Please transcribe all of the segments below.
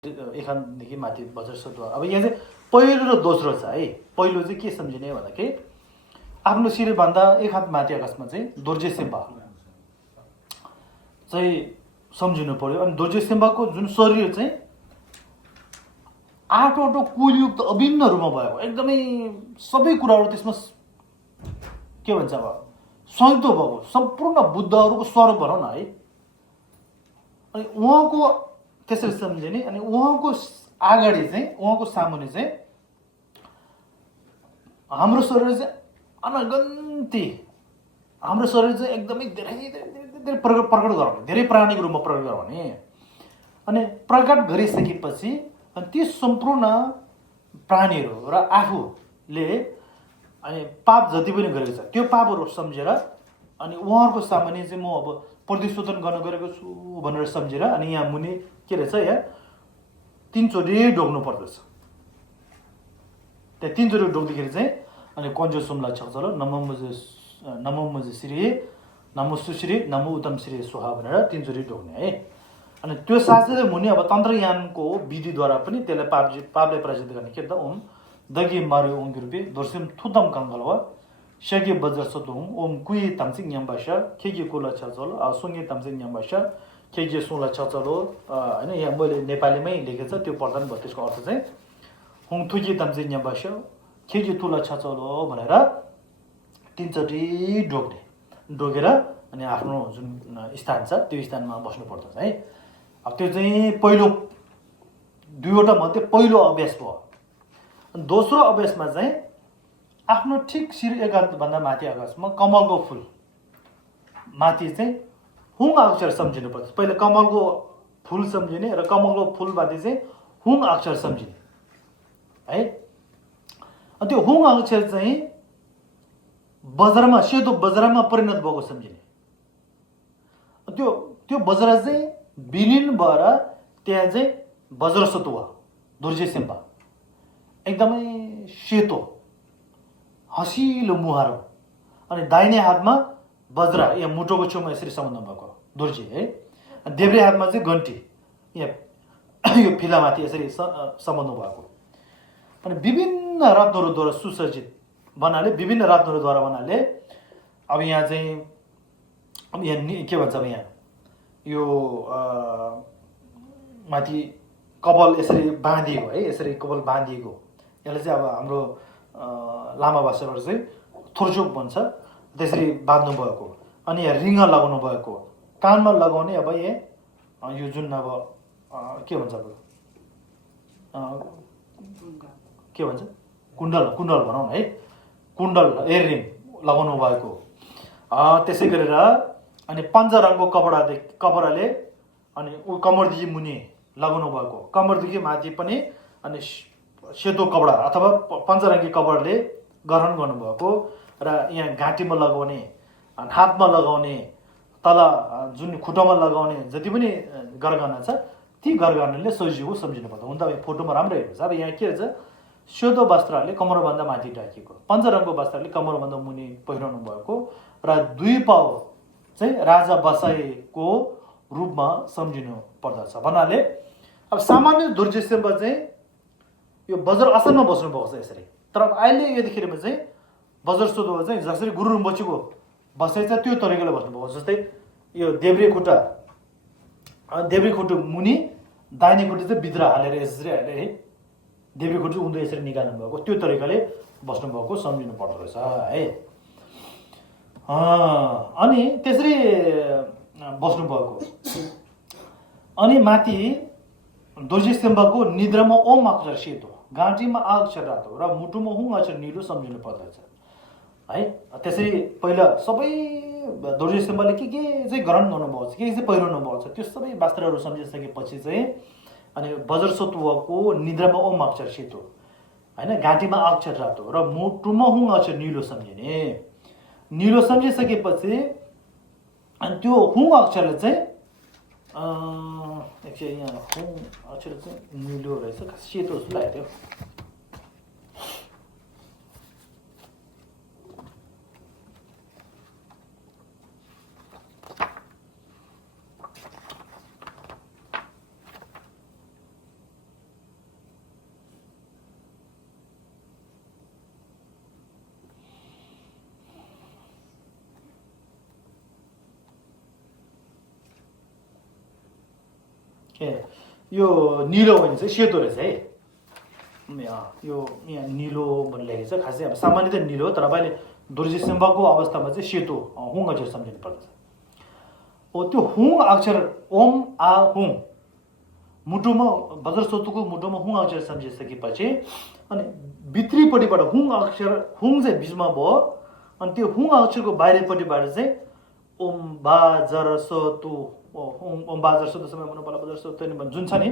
एक खानदेखि माथि बजार सदुवा। अब यहाँ चाहिँ पहिलो र दोस्रो छ है। पहिलो चाहिँ के सम्झिने भन्दाखेरि आफ्नो शिरभन्दा एक हात माथि आकाशमा चाहिँ दोर्जे सेम्बा चाहिँ सम्झिनु पर्यो। अनि दोर्जे सेम्बाको जुन शरीर चाहिँ आठवटा कुलयुक्त अभिन्न रूपमा भएको, एकदमै सबै कुराहरू त्यसमा के भन्छ अब संयुक्त भएको सम्पूर्ण बुद्धहरूको स्वरूप भनौँ न है। अनि उहाँको त्यसरी सम्झिने। अनि उहाँको अगाडि चाहिँ, उहाँको सामुने चाहिँ हाम्रो शरीर चाहिँ अनगन्ती, हाम्रो शरीर चाहिँ एकदमै धेरै धेरै धेरै प्रकट गराउने, धेरै प्राणीको रूपमा प्रकट गराउने। अनि प्रकट गरिसकेपछि अनि ती सम्पूर्ण प्राणीहरू र आफूले अनि पाप जति पनि गरेको छ त्यो पापहरू सम्झेर अनि उहाँहरूको सामान्य चाहिँ म अब प्रतिशोधन गर्न गएको छु भनेर सम्झेर अनि यहाँ मुनि के रहेछ, यहाँ 3 चोटि ढोग्नु पर्दछ। त्यहाँ 3 चोटि ढोग्दाखेरि चाहिँ अनि कन्जो सुम्ला छक्चल नमो मुझ श्री नमो सुश्री नमो उत्तम श्री सुहा भनेर 3 चोटि ढोग्ने है। अनि त्यो साथै मुनि अब तन्त्रयानको विधिद्वारा पनि त्यसलाई पापले पराजित गर्ने के त ओम दगी मार्यो ओम रुपे दोर्सिम थुतम कङ्गल हो सेगे बज्र सतुङ ओम कुई तामसिङ न्याम्बासा खेगे कोला छचल सुङ्गे तामसिङ न्याम्बासा खेगे सुला छचल हो हैन। यहाँ मैले नेपालीमै लेखेको छ, त्यो पढ्दा पनि त्यसको अर्थ चाहिँ हुङ थुगे तामसिङ न्याम्बासा खेगे तुला छचल हो भनेर 3 चोटि ढोगेर अनि आफ्नो जुन स्थान छ त्यो स्थानमा बस्नु पर्दछ है। अब त्यो चाहिँ पहिलो 2वटा मध्ये पहिलो अभ्यास भयो। अनि दोस्रो अभ्यासमा चाहिँ आफ्नो ठिक शिर एक हातभन्दा माथि आकाशमा कमलको फुल माथि चाहिँ हुङ अक्षर सम्झिनु पर्छ। पहिला कमलको फुल सम्झिने र कमलको फुल माथि चाहिँ हुङ अक्षर सम्झिने है। अनि त्यो हुङ अक्षर चाहिँ वज्रमा, सेतो वज्रमा परिणत भएको सम्झिने। त्यो वज्र चाहिँ विलिन भएर त्यहाँ चाहिँ वज्र सतुवा दोर्जे सेम्बा एकदमै सेतो हसिलो मुहारो अनि दाहिने हातमा वज्र यहाँ मुटोको छेउमा यसरी सम्बन्ध भएको दोर्जे है। देब्रे हातमा चाहिँ घन्टी यहाँ यो फिलामाथि यसरी सम्बन्ध भएको। अनि विभिन्न रत्नहरूद्वारा सुसज्जित भन्नाले विभिन्न रत्नहरूद्वारा भन्नाले अब यहाँ चाहिँ अब यहाँ के भन्छ, अब यहाँ यो माथि कपाल यसरी बाँधिएको है, यसरी कपाल बाँधिएको यसलाई चाहिँ अब हाम्रो लामा भाषाबाट चाहिँ थोर्चोक भन्छ, त्यसरी बाँध्नु भएको। अनि यहाँ रिङ लगाउनु भएको, कानमा लगाउने अब यहाँ यो जुन अब के भन्छ, अब के भन्छ कुण्डल भनौँ न है, कुण्डल एयररिङ लगाउनु भएको। त्यसै गरेर अनि पञ्चरङको कपडाले अनि कम्मरदेखि मुनि लगाउनु भएको, कम्मरदेखि माथि पनि अनि सेतो कपडा अथवा पञ्चरङ्गी कपडाले ग्रहण गर्नुभएको। र यहाँ घाँटीमा लगाउने, हातमा लगाउने, तल जुन खुट्टामा लगाउने जति पनि गरगहना छ ती गरगहनाले सजिएको सम्झिनु पर्छ। हुन त फोटोमा राम्रो हेर्नु छ। अब यहाँ के रहेछ, सेतो वस्त्रहरूले कमरभन्दा माथि ढाकिएको, पञ्चरङको वस्त्रले कमरभन्दा मुनि पहिराउनु भएको र 2 पाउ चाहिँ राजा बसाएको रूपमा सम्झिनु पर्दछ भन्नाले अब सामान्य दोर्जे सेम्बा चाहिँ यो वज्र आसनमा बस्नुभएको छ यसरी। तर अब अहिले यतिखेरमा चाहिँ वज्र सतुवा चाहिँ जसरी गुरु रुम्बोचीको बसाइ छ त्यो तरिकाले बस्नुभएको। जस्तै यो देब्रे खुट्टो मुनि, दाहिने खुट्टो चाहिँ भित्र हालेर यसरी हालेर है, देब्रे खुट्टो उँधो यसरी निकाल्नु भएको, त्यो तरिकाले बस्नुभएको सम्झिनु पर्दो रहेछ है। अनि त्यसरी बस्नुभएको। अनि माथि दोर्जे सेम्बाको निद्रामा ओम अक्षर सेतो, घाँटीमा आ अक्षर रातो र मुटुमा हुङ अक्षर निलो सम्झिनु पर्दछ है। त्यसरी पहिला सबै दोर्जे सेम्बाले के चाहिँ ग्रहण गर्नुभएको छ, के चाहिँ पहिराउनु भएको छ त्यो सबै वस्त्रहरू सम्झिसकेपछि चाहिँ अनि वज्र सतुवाको निद्रामा ओम अक्षर सेतो होइन, घाँटीमा आ अक्षर रातो र मुटुमा हुङ अक्षर निलो सम्झिने। निलो सम्झिसकेपछि अनि त्यो हुङ अक्षरले चाहिँ एकचोटि यहाँ हुङ अक्षर चाहिँ निलो रहेछ, सेतो जस्तो लागेको थियो। ए यो निलो भने चाहिँ सेतो रहेछ है। यो यहाँ निलो भनेर लेखेको छ, खासै अब सामान्य त निलो, तर तपाईँले दुर्जेसिम्बाको अवस्थामा चाहिँ सेतो हुङ अक्षर सम्झिनु पर्दछ। हो त्यो हुङ अक्षर ओम आ हुङ मुटुमा वज्रसोतुको मुटुमा हुङ अक्षर सम्झिसकेपछि अनि भित्रीपट्टिबाट हुङ अक्षर हुङ चाहिँ बिचमा भयो, अनि त्यो हुङ अक्षरको बाहिरपट्टिबाट चाहिँ ओम बा जर सतु ओम बा जर सतु समय हुनु पर्ला बजर सतु जुन छ नि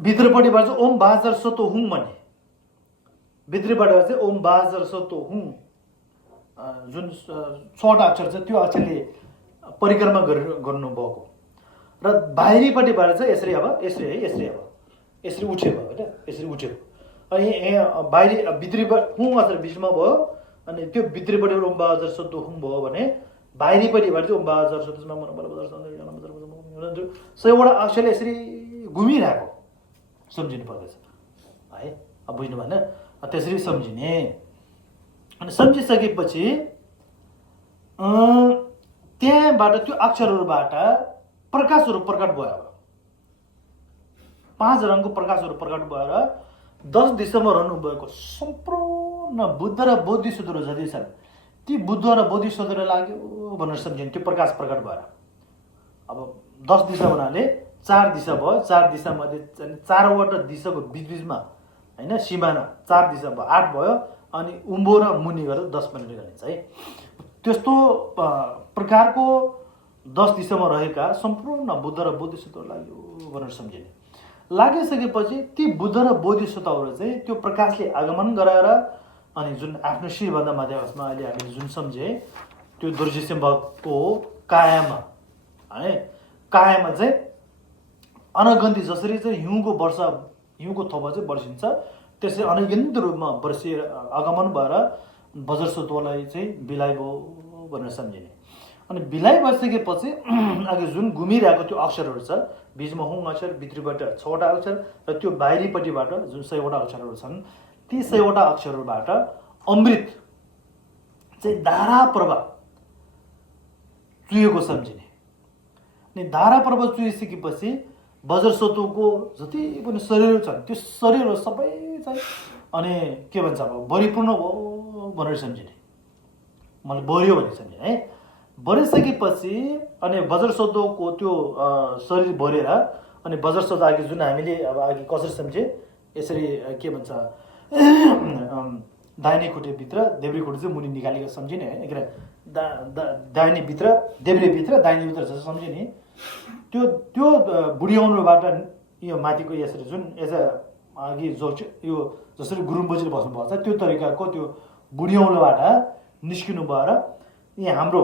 भित्रपट्टिबाट चाहिँ ओम बाजर सतो हुङ भन्ने, भित्रीबाट चाहिँ ओम बाजर सतो हुङ जुन 6वटा अक्षर छ त्यो अक्षरले परिक्रमा गर्नुभएको र बाहिरीपट्टिबाट चाहिँ यसरी अब यसरी है यसरी अब यसरी उठेको होइन, यसरी उठेको अनि यहाँ बाहिरी भित्रीबाट हुङ अक्षर बिचमा भयो अनि त्यो भित्रीपट्टिबाट ओम बाजर सतो हुङ भयो भने बाहिरीपट्टिबाट चाहिँ ओम बाजर सतोमा मन बल बजर 100वटा अक्षरले यसरी घुमिरहेको सम्झिनु पर्दछ है। अब बुझ्नु भएन, त्यसरी सम्झिने। अनि सम्झिसकेपछि त्यहाँबाट त्यो अक्षरहरूबाट प्रकाशहरू प्रकट भयो, 5 रङको प्रकाशहरू प्रकट भएर 10 दिशामा रहनुभएको सम्पूर्ण बुद्ध र बोधिसत्वहरू जति छन् ती बुद्ध र बोधिसत्वहरू लाग्यो भनेर सम्झिने। त्यो प्रकाश प्रकट भएर अब 10 दिशा भन्नाले 4 दिशा भयो, 4 दिशामध्ये 4वटा दिशाको बिचबिचमा होइन सिमाना 4 दिशा भयो, 8 भयो, अनि उम्बो र मुनि गरेर 10 मिनट गरिन्छ है। त्यस्तो प्रकारको 10 दिशामा रहेका सम्पूर्ण बुद्ध र बोधिसत्वहरू लाग्यो भनेर सम्झिने। लागिसकेपछि ती बुद्ध र बोधिसत्वहरू चाहिँ त्यो प्रकाशले आगमन गराएर अनि जुन आफ्नो शिरभन्दा माथिमा अहिले हामीले जुन सम्झे त्यो दुर्जेसिम्बाको कायामा है, कायामा चाहिँ अनगन्ती जसरी चाहिँ हिउँको थोपा चाहिँ वर्षिन्छ त्यसरी अनगिन्त रूपमा वर्षिएर आगमन भएर वज्रसत्वलाई चाहिँ बिलाइ भयो भनेर सम्झिने। अनि बिलाइ भइसकेपछि अघि जुन घुमिरहेको त्यो अक्षरहरू छ बिचमा हुङ अक्षर, भित्रीबाट 6वटा अक्षर र त्यो बाहिरीपट्टिबाट जुन 100वटा अक्षरहरू छन् ती 100वटा अक्षरहरूबाट अमृत चाहिँ धारा प्रवाह चुहेको सम्झिने। अनि धारा प्रवाह चुहिसकेपछि वज्रसत्वको जति पनि शरीरहरू छन् त्यो शरीरहरू सबै चाहिँ अनि के भन्छ अब परिपूर्ण भयो भनेर सम्झिने। मैले बढ्यो भनेर सम्झिने है। बढिसकेपछि अनि वज्रसत्वको त्यो शरीर भरेर अनि वज्रसत्व अघि जुन हामीले अब अघि कसरी सम्झे यसरी के भन्छ दाहिने खुट्टेभित्र देब्रे खुट्टे चाहिँ मुनि निकालेको सम्झिने है। दाहिनेभित्र देब्रेभित्र दाहिनेभित्र जस्तो सम्झिने। त्यो बुढियाउनुबाट यो माथिको यसरी जुन अघि जो यो जसरी गुरुङबजीले बस्नुभएको छ त्यो तरिकाको त्यो बुढियाउनुबाट निस्किनु भएर यहाँ हाम्रो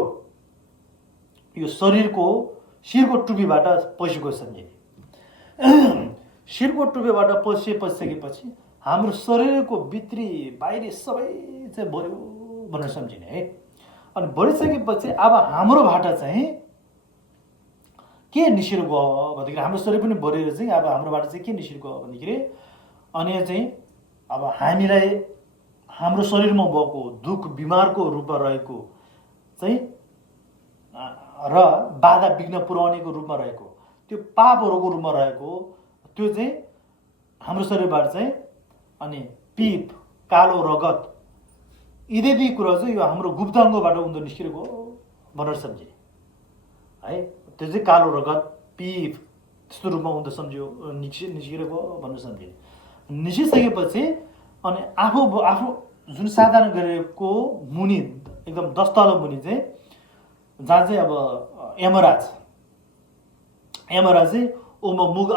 यो शिरको टुपीबाट पसेको सम्झिने। शिरको टुपीबाट पसिसकेपछि हाम्रो शरीरको भित्री बाहिरी सबै चाहिँ बढ्यो भनेर सम्झिने है। अनि बढिसकेपछि अब हाम्रोबाट चाहिँ के निस्किएर गयो भन्दाखेरि हाम्रो शरीर पनि बढेर चाहिँ अब हाम्रोबाट चाहिँ के निस्किएर गयो भन्दाखेरि अनि चाहिँ अब हामीलाई हाम्रो शरीरमा भएको दुःख बिमारको रूपमा रहेको चाहिँ र बाधा विघ्न पुर्याउनेको रूपमा रहेको त्यो पापहरूको रूपमा रहेको त्यो चाहिँ हाम्रो शरीरबाट चाहिँ अनि पिप कालो रगत इत्यादि कुरा चाहिँ यो हाम्रो गुप्ताङ्गबाट उन्दो निस्किएर गयो भनेर सम्झिने है। त्यो चाहिँ कालो रगत पिप त्यस्तो रूपमा उन्दो सम्झियो निस्किएर गयो भनेर सम्झिने। निस्किसकेपछि अनि आफू जुन साधना गरेको मुनि एकदम 10 तल मुनि चाहिँ जहाँ चाहिँ अब यमराज चाहिँ ओमा मुख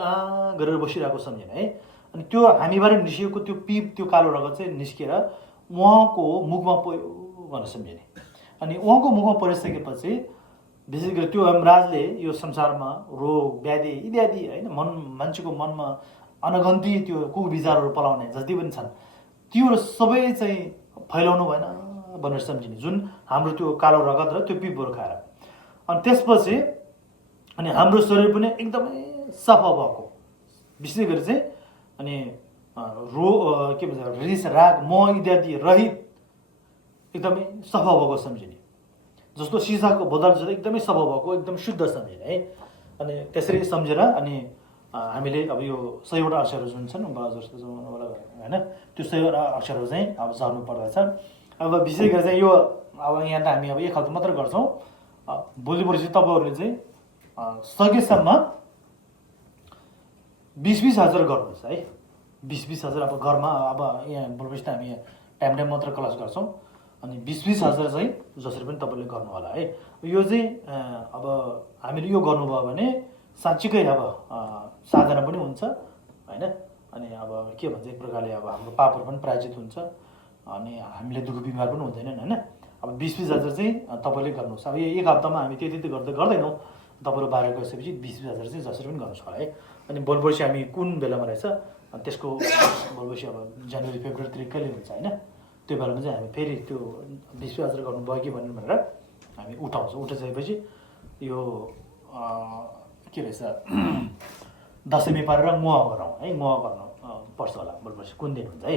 आ गरेर बसिरहेको सम्झिने है। अनि त्यो हामीबाट निस्किएको त्यो पिप त्यो कालो रगत चाहिँ निस्किएर उहाँको मुखमा पर्यो भनेर सम्झिने। अनि उहाँको मुखमा परिसकेपछि विशेष गरी त्यो यमराजले यो संसारमा रोग व्याधि इत्यादि होइन मान्छेको मनमा अनगन्ती त्यो कुविचारहरू पलाउने जति पनि छन् त्योहरू सबै चाहिँ फैलाउनु भएन भनेर सम्झिने। जुन हाम्रो त्यो कालो रगत र त्यो पिपहरू खाएर अनि त्यसपछि अनि हाम्रो शरीर पनि एकदमै सफा भएको विशेष गरी चाहिँ अनि के भन्छ रिस राग मोह इत्यादि रहित एकदमै सफा भएको सम्झिने। जस्तो सिसाको बोतल जस्तो एकदमै सफा भएको एकदम शुद्ध सम्झिने है। अनि त्यसरी सम्झेर अनि हामीले अब यो 100वटा अक्षरहरू जुन छन् जस्तो होइन त्यो 100वटा अक्षरहरू चाहिँ अब झर्नु पर्दछ। अब विशेष गरी चाहिँ यो अब यहाँ त हामी अब एक हप्ता मात्र गर्छौँ। भोलि पर्सि तपाईँहरूले चाहिँ सकेसम्म 20-20 हजार गर्नुहोस् है। 20-20 हजार अब घरमा अब यहाँ भोलि त हामी टाइम मात्र क्लास गर्छौँ। अनि 20-20 हजार चाहिँ जसरी पनि तपाईँले गर्नु होला है। यो चाहिँ अब हामीले यो गर्नुभयो भने साँच्चीकै अब साधना पनि हुन्छ होइन। अनि अब के भन्छ एक प्रकारले अब हाम्रो पापहरू पनि प्रायश्चित हुन्छ अनि हामीले दुःख बिमार पनि हुँदैनन् होइन। अब 20-20 हजार चाहिँ तपाईँले गर्नुहोस्। अब एक हप्तामा हामी त्यति गर्दैनौँ। तपाईँहरू बाहिर गइसकेपछि 20-20 हजार चाहिँ जसरी पनि गर्नुहोस् होला है। अनि भोलि पर्सि हामी कुन बेलामा रहेछ त्यसको भोलि पर्सि अब जनवरी फेब्रुअरीतिर कहिले हुन्छ होइन। त्यो बेलामा चाहिँ हामी फेरि त्यो 20-20 हजार गर्नुभयो कि भनेर हामी उठाउँछौँ। उठाइसकेपछि यो के रहेछ दशमी पारेर मुह गरौँ है। मुह गर्नु पर्छ होला भोलि पर्सि कुन दिन हुन्छ है।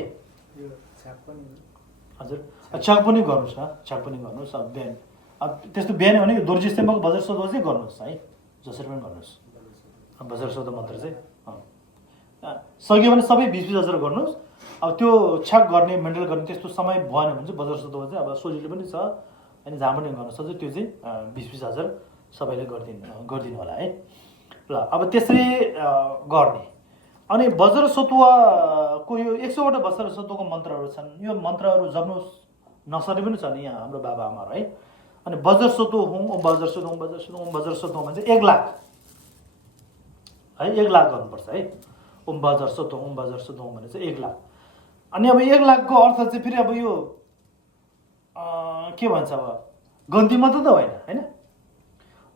हजुर छ्याक पनि गर्नुहोस् न, छ्याक पनि गर्नुहोस्। अब बिहान अब त्यस्तो बिहान भने दोर्जिस्तेमाको बजार सौदा चाहिँ गर्नुहोस् है। जसरी पनि गर्नुहोस् बजार सौदा मन्त्र चाहिँ सक्यो भने सबै 20-20 हजार गर्नुहोस्। अब त्यो छ्याक गर्ने मेन्टल गर्ने त्यस्तो समय भएन भने चाहिँ बजार सौदा चाहिँ अब सजिलो पनि छ अनि जहाँ पनि गर्न सक्छ। त्यो चाहिँ 20-20 हजार सबैले गरिदिनु होला है। ल अब त्यसरी गर्ने। अनि वज्र सत्वको यो 100वटा वज्र सत्वको मन्त्रहरू छन्। यो मन्त्रहरू जप्नु नसक्ने पनि छन् यहाँ हाम्रो बाबा आमाहरू है। अनि वज्र सत्व हुँ ओम वज्र सत्व ओम वज्र सत्व ओम वज्र सत्व भने चाहिँ 1 लाख है। 1 लाख गर्नुपर्छ है। ओम वज्र सत्व ओम वज्र सत्व भने चाहिँ 1 लाख। अनि अब 1 लाखको अर्थ चाहिँ फेरि अब यो के भन्छ अब गन्ती मात्र त होइन।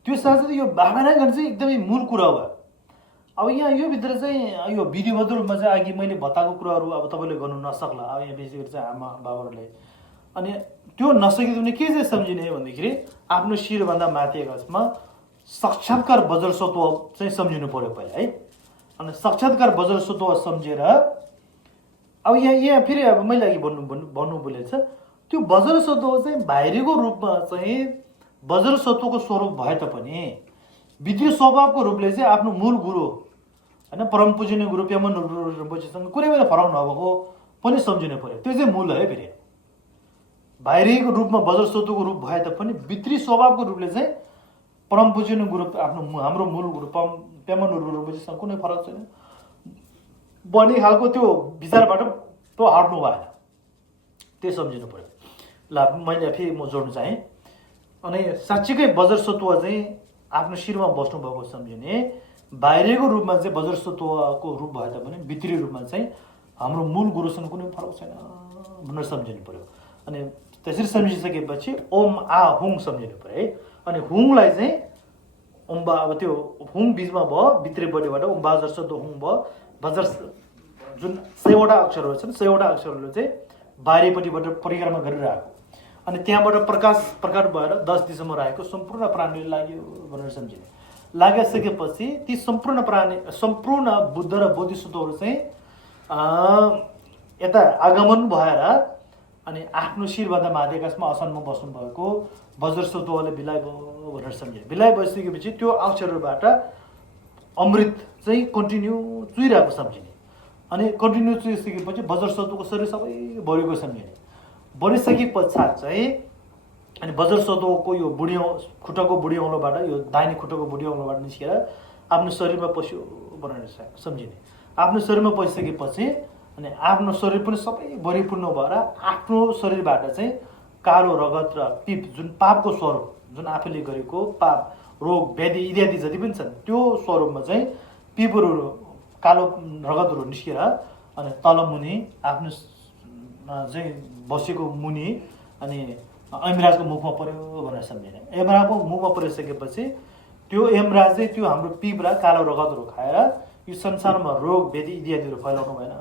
त्यो साथै यो भावना गर्ने चाहिँ एकदमै मूल कुरा हो। अब यहाँ यो भित्र चाहिँ यो विधिवत रूपमा चाहिँ अघि मैले बताएको कुराहरू अब तपाईँले गर्नु नसक्ला। अब यहाँ विशेष गरी चाहिँ आमा बाबाहरूले अनि त्यो नसकेको भने के चाहिँ सम्झिने भन्दाखेरि आफ्नो शिरभन्दा माथि आकाशमा साक्षात्कार वज्र सत्व चाहिँ सम्झिनु पर्यो पहिला है। अनि साक्षात्कार वज्र सत्व सम्झेर अब यहाँ फेरि अब मैले अघि भन्नु बोलेको छ त्यो वज्र सत्व चाहिँ बाहिरीको रूपमा चाहिँ वज्र सत्वको स्वरूप भए तापनि भित्री स्वभावको रूपले चाहिँ आफ्नो मूल गुरु होइन परम पूजनीय गुरु पेमन rinpocheसँग कुनै बेला फरक नभएको पनि सम्झिनु पर्यो। त्यो चाहिँ मूल है। फेरि बाहिरीको रूपमा वज्र सत्वको रूप भए तापनि भित्री स्वभावको रूपले चाहिँ परम पूजनीय गुरु आफ्नो हाम्रो मूल गुरु पेमन rinpocheसँग कुनै फरक छैन भन्ने खालको त्यो विचारबाट त्यो हट्नु भएन। त्यो सम्झिनु पर्यो। ल मैले फेरि म जोड्नु चाहेँ। अनि साँच्चीकै वज्र सत्व चाहिँ आफ्नो शिरमा बस्नुभएको सम्झिने। बाहिरको रूपमा चाहिँ वज्र सत्वको रूप भए तापनि भित्री रूपमा चाहिँ हाम्रो मूल गुरुसँग कुनै फरक छैन भनेर सम्झिनु पर्यो। अनि त्यसरी सम्झिसकेपछि ओम आ हुङ सम्झिनु पर्यो है। अनि हुङलाई चाहिँ ओम्बा अब त्यो हुङ बिचमा भयो भित्री बडीबाट ओम वज्र सत्व हुङ भयो। वज्र जुन 100वटा अक्षरहरू छन् 100वटा अक्षरहरू चाहिँ बाहिरपट्टिबाट परिक्रमा गरिरहेको अनि त्यहाँबाट प्रकट भएर 10 दिशामा रहेको सम्पूर्ण प्राणीले लाग्यो भनेर सम्झिने। लागिसकेपछि ती सम्पूर्ण बुद्ध र बोधिसत्वहरू चाहिँ यता आगमन भएर अनि आफ्नो शिरभन्दा माथि आकाशमा आसनमा बस्नु भएको वज्र सत्वले बिलाइ भयो भनेर सम्झिने। बिलाइ भइसकेपछि त्यो अक्षरहरूबाट अमृत चाहिँ कन्टिन्यू चुइरहेको सम्झिने। अनि कन्टिन्यू चुइसकेपछि वज्र सत्वको शरीर सबै भरिएको सम्झिने। बढिसके पश्चात चाहिँ अनि वज्र सत्वको यो खुट्टाको बुढी औँलोबाट यो दाहिने खुट्टाको बुढी औँलोबाट निस्केर आफ्नो शरीरमा पस्यो भनेर सम्झिने। आफ्नो शरीरमा पसिसकेपछि अनि आफ्नो शरीर पनि सबै भरिपूर्ण भएर आफ्नो शरीरबाट चाहिँ कालो रगत र पिप जुन पापको स्वरूप जुन आफूले गरेको पाप रोग व्याधि इत्यादि जति पनि छन् त्यो स्वरूपमा चाहिँ पिपहरू कालो रगतहरू निस्केर अनि तलमुनि आफ्नो चाहिँ बसेको मुनि अनि यमराजको मुखमा पर्यो भनेर सम्झिने। यमराजको मुखमा परिसकेपछि त्यो यमराज चाहिँ त्यो हाम्रो पिप र कालो रगतहरू खाएर यो संसारमा रोग व्याधि इत्यादिहरू फैलाउनु भएन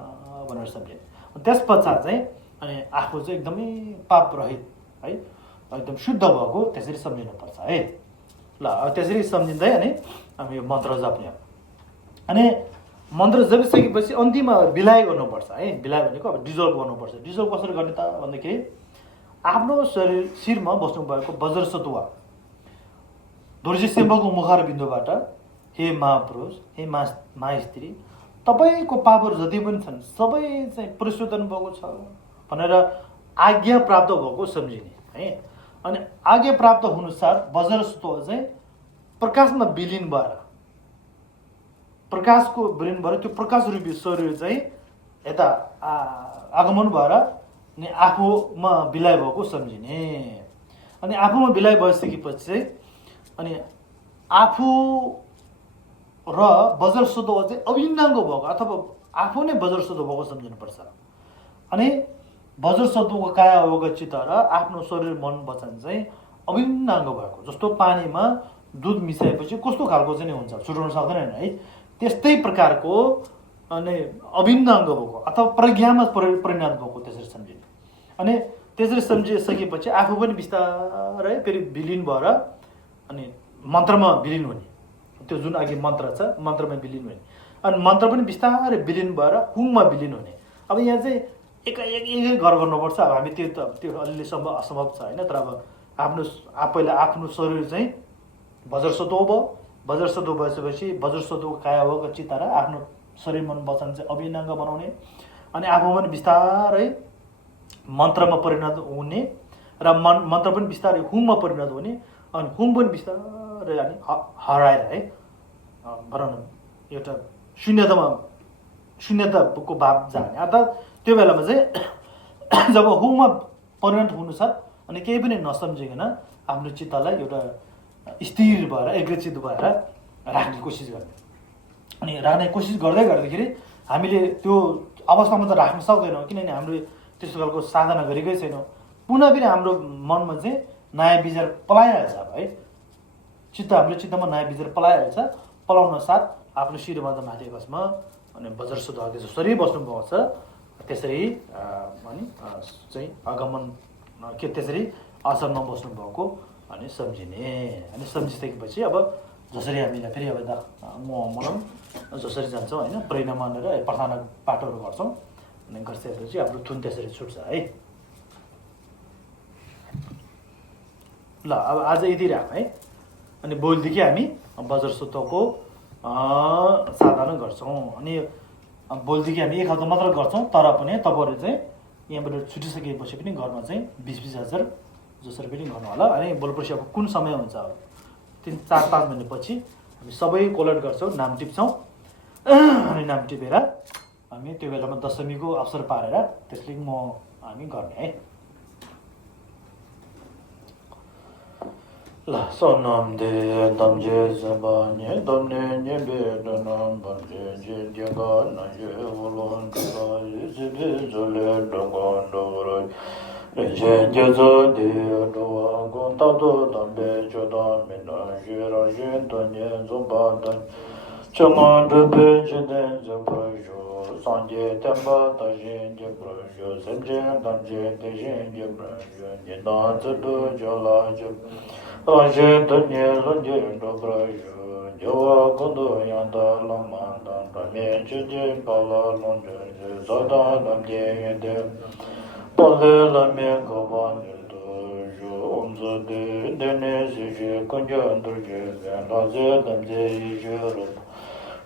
भनेर सम्झिने। त्यस पश्चात चाहिँ अनि आफू चाहिँ एकदमै पाप रहित है एकदम शुद्ध भएको त्यसरी सम्झिनुपर्छ है। ल त्यसरी सम्झिँदै अनि हामी यो मन्त्र जप्ने। अनि मन्त्र जपिसकेपछि अन्तिममा बिलाइ गर्नुपर्छ है। बिलाइ भनेको अब डिजल्भ गर्नुपर्छ। डिजल्भ कसरी गर्ने त भन्दाखेरि आफ्नो शिरमा बस्नुभएको वज्रसत्व दुर्जेसेम्बको मुखार बिन्दुबाट हे महापुरुष, हे महास्त्री, तपाईँको पापहरू जति पनि छन् सबै चाहिँ परिशोधन भएको छ भनेर आज्ञा प्राप्त भएको सम्झिने है। अनि आज्ञा प्राप्त हुनुसार वज्रसत्व चाहिँ प्रकाशमा विलिन भएर त्यो प्रकाश रूपी शरीर चाहिँ यता आगमन भएर अनि आफूमा विलय भएको सम्झिने। अनि आफूमा विलय भइसकेपछि चाहिँ अनि आफू र वज्रसत्व चाहिँ अभिन्नाङ्ग भएको अथवा आफू नै वज्रसत्व भएको सम्झिनुपर्छ। अनि वज्रसत्वको काया अवगत चित्त र आफ्नो शरीर मन वचन चाहिँ अभिन्नाङ्ग भएको, जस्तो पानीमा दुध मिसाएपछि कस्तो खालको चाहिँ हुन्छ, छुटाउन सक्दैन है, त्यस्तै प्रकारको अनि अभिन्नाङ्ग भएको अथवा प्रज्ञामा परिणत भएको त्यसरी सम्झिने। अनि त्यसरी सम्झिसकेपछि आफू पनि बिस्तारै फेरि विलिन भएर अनि मन्त्रमा विलिन हुने, त्यो जुन अघि मन्त्र छ मन्त्रमा विलिन हुने। अनि मन्त्र पनि बिस्तारै विलिन भएर हुङमा विलिन हुने। अब यहाँ चाहिँ एकै घर गर्नुपर्छ। अब हामी त्यो अलिअलि असम्भव छ होइन। तर अब पहिला आफ्नो शरीर चाहिँ वज्रसत्व भयो, वज्रसत्व भइसकेपछि वज्रसत्वको काया भएको चित्त र आफ्नो शरीर मन वचन चाहिँ अभिन्नाङ्ग बनाउने। अनि आफू पनि बिस्तारै मन्त्रमा परिणत हुने र मन्त्र पनि बिस्तारै हुङमा परिणत हुने। अनि हुङ पनि बिस्तारै अनि हराएर है भनौँ न एउटा शून्यताको भाव जाने। अर्थात् त्यो बेलामा चाहिँ जब हुङमा परिणत हुनु छ अनि केही पनि नसम्झिकन आफ्नो चित्तलाई एउटा स्थिर भएर एग्रचित भएर राख्ने कोसिस गर्ने। अनि राख्ने कोसिस गर्दाखेरि हामीले त्यो अवस्थामा त राख्न सक्दैनौँ, किनभने हामीले त्यस्तो खालको साधना गरेकै छैनौँ। पुनः पनि हाम्रो मनमा चाहिँ नयाँ विचार पलाइहाल्छ है। हाम्रो चित्तमा नयाँ विचार पलाइहाल्छ। पलाउन साथ आफ्नो शिरभन्दा माथि कसमा अनि वज्रसत्व जसरी बस्नुभएको छ त्यसरी अनि चाहिँ आगमन त्यसरी आसनमा बस्नुभएको अनि सम्झिने। अनि सम्झिसकेपछि अब जसरी हामीलाई फेरि अब मलम जसरी जान्छौँ होइन, परिणाम मानेर प्रार्थना पाठहरू गर्छौँ। अनि गरिसकेपछि आफ्नो थुन त्यसरी छुट्छ है। ल अब आज यति राख है। अनि भोलिदेखि हामी वज्रसत्वको साधना गर्छौँ। अनि भोलिदेखि हामी 1 हप्ता मात्र गर्छौँ। तर पनि तपाईँहरू चाहिँ यहाँबाट छुटिसकेपछि पनि घरमा चाहिँ 20,000 जसरी पनि गर्नु होला। अनि भोलिपर्सि अब कुन समय हुन्छ, अब 3-4-5 महिनापछि हामी सबै कोलेक्ट गर्छौँ, नाम टिप्छौँ। अनि नाम टिपेर हामी त्यो बेलामा दशमीको अवसर पारेर त्यसले हामी गर्ने है। ल सोनाम दे दमजे जबाने दमने नेबे दनम बजे जे जगा नजे वलोन का जे जोले डगन डोरो जे जजो दे दोआ गोंता दो दमबे जोदा मेना जेरा जे दने जोबादन चमा दबे जदे जबरजो सांजे तंबा तजे जबरजो सजे दमजे तेजे जबरजो निदा जदो जोला जब Anje danye lanje dobrayo, jawa kondo yanda lamanda, dame chuje pala lanje, zada lamje yende, pale lame kaban yendo, jo omzo de dene sije kanja ndurje, laze lamje yijero,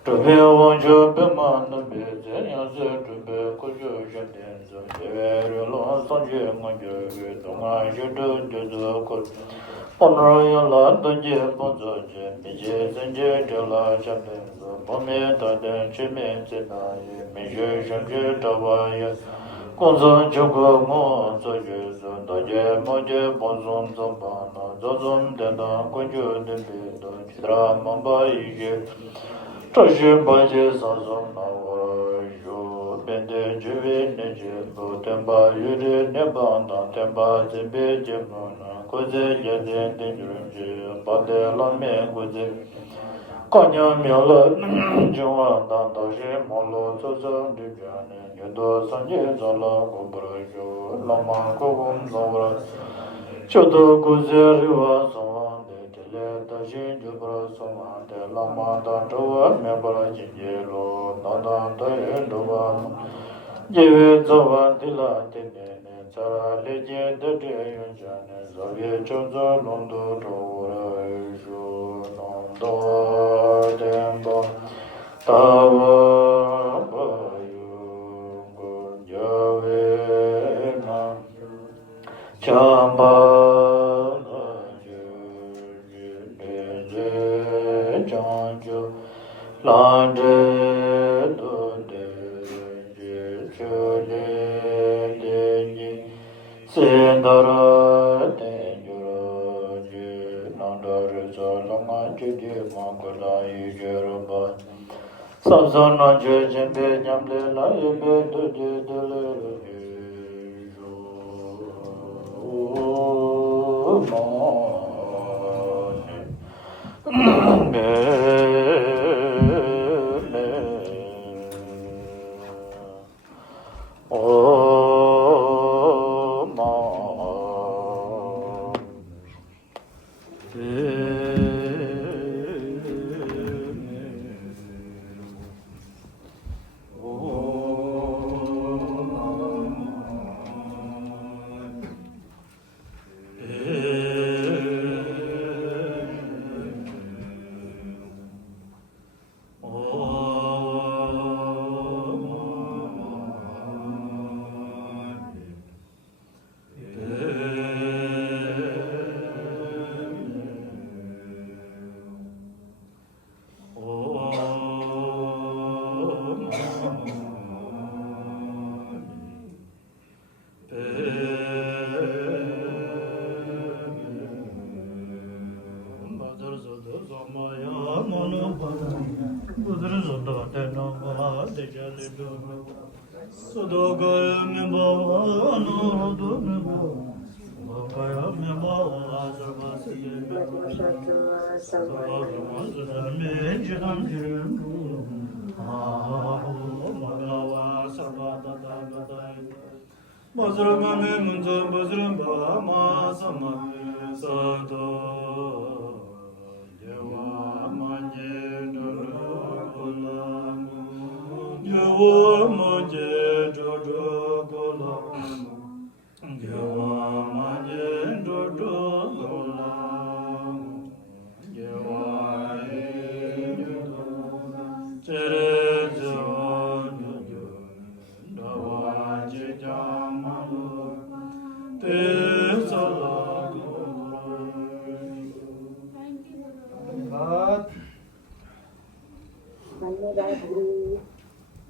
tobe wanja bema nabe, yanze tobe kojo jadenzo, jevere lan sanje nganje, donga jedo jedo kol, Onroyo la donje bonzo je, meje zenje jala jabenzo, pome tade chime zenaye, meje shanje tawaye, konzo jogo mo zoje zo, daje moje bonzon zombana, zozom denda konjo dembedo, chidra mamba ije, taje baje zazom nawa, yo bende juve neje, bo temba yure nebanda, temba zembe jemona, Koze yade denjurunje, bade lame koze Kanya myola jungwa dandaje molo zozo dujane Yodo sanje zala gobrajo, lama kogum zovra Chodo koze riva sovande, tele daje jubra sovande Lama dandawa mebra jinjelo, dadanda endowa Jewe zova dila tene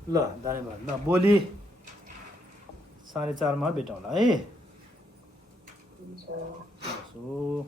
ल धन्यवाद ल भोलि 4:30 भेटौँला है so